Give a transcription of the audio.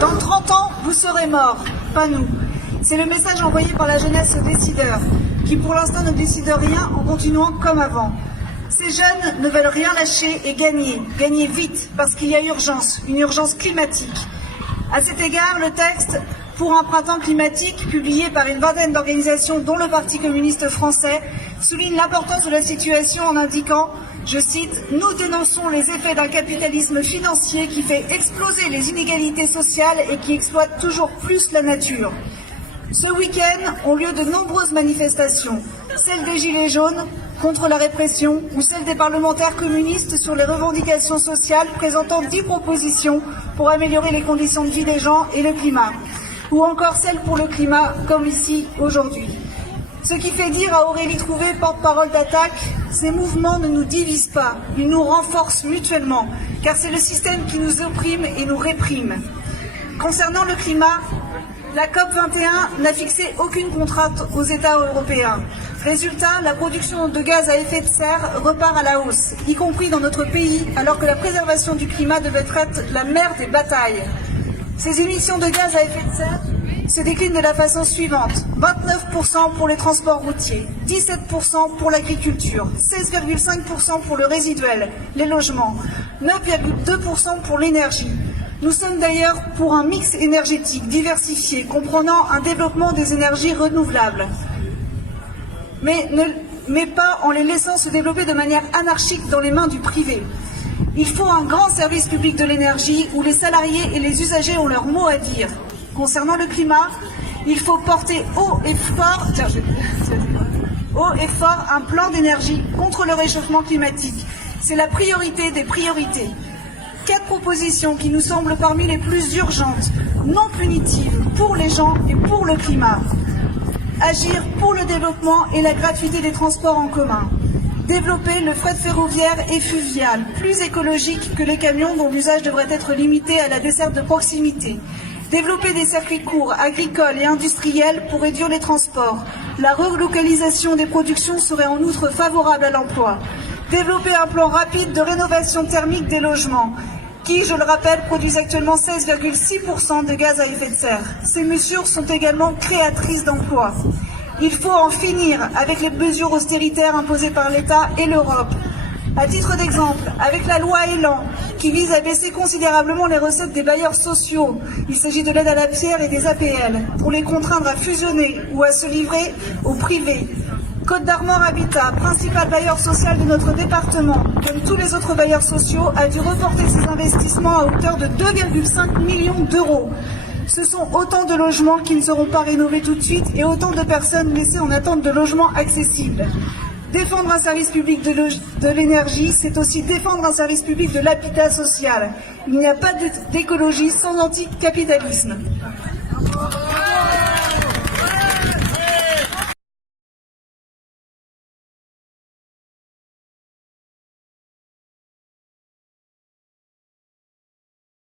Dans 30 ans, vous serez morts, pas nous. C'est le message envoyé par la jeunesse aux décideurs, qui pour l'instant ne décident rien en continuant comme avant. Ces jeunes ne veulent rien lâcher et gagner vite, parce qu'il y a urgence, une urgence climatique. À cet égard, le texte pour un printemps climatique, publié par une vingtaine d'organisations, dont le Parti communiste français, souligne l'importance de la situation en indiquant, je cite, « Nous dénonçons les effets d'un capitalisme financier qui fait exploser les inégalités sociales et qui exploite toujours plus la nature. » Ce week-end ont lieu de nombreuses manifestations, celles des Gilets jaunes contre la répression ou celles des parlementaires communistes sur les revendications sociales présentant 10 propositions pour améliorer les conditions de vie des gens et le climat, ou encore celles pour le climat comme ici aujourd'hui. Ce qui fait dire à Aurélie Trouvé, porte-parole d'Attaque, ces mouvements ne nous divisent pas, ils nous renforcent mutuellement, car c'est le système qui nous opprime et nous réprime. Concernant le climat, la COP21 n'a fixé aucune contrainte aux États européens. Résultat, la production de gaz à effet de serre repart à la hausse, y compris dans notre pays, alors que la préservation du climat devait être la mère des batailles. Ces émissions de gaz à effet de serre se déclinent de la façon suivante. 29% pour les transports routiers, 17% pour l'agriculture, 16,5% pour le résiduel, les logements, 9,2% pour l'énergie. Nous sommes d'ailleurs pour un mix énergétique diversifié, comprenant un développement des énergies renouvelables, mais pas en les laissant se développer de manière anarchique dans les mains du privé. Il faut un grand service public de l'énergie où les salariés et les usagers ont leur mot à dire. Concernant le climat, il faut porter haut et fort un plan d'énergie contre le réchauffement climatique. C'est la priorité des priorités. 4 propositions qui nous semblent parmi les plus urgentes, non punitives, pour les gens et pour le climat. Agir pour le développement et la gratuité des transports en commun. Développer le fret ferroviaire et fluvial, plus écologique que les camions dont l'usage devrait être limité à la desserte de proximité. Développer des circuits courts, agricoles et industriels pour réduire les transports. La relocalisation des productions serait en outre favorable à l'emploi. Développer un plan rapide de rénovation thermique des logements, qui, je le rappelle, produisent actuellement 16,6% de gaz à effet de serre. Ces mesures sont également créatrices d'emplois. Il faut en finir avec les mesures austéritaires imposées par l'État et l'Europe. À titre d'exemple, avec la loi Elan, qui vise à baisser considérablement les recettes des bailleurs sociaux, il s'agit de l'aide à la pierre et des APL, pour les contraindre à fusionner ou à se livrer au privé. Côte d'Armor Habitat, principal bailleur social de notre département, comme tous les autres bailleurs sociaux, a dû reporter ses investissements à hauteur de 2,5 millions d'euros. Ce sont autant de logements qui ne seront pas rénovés tout de suite et autant de personnes laissées en attente de logements accessibles. Défendre un service public de l'énergie, c'est aussi défendre un service public de l'habitat social. Il n'y a pas d'écologie sans anticapitalisme.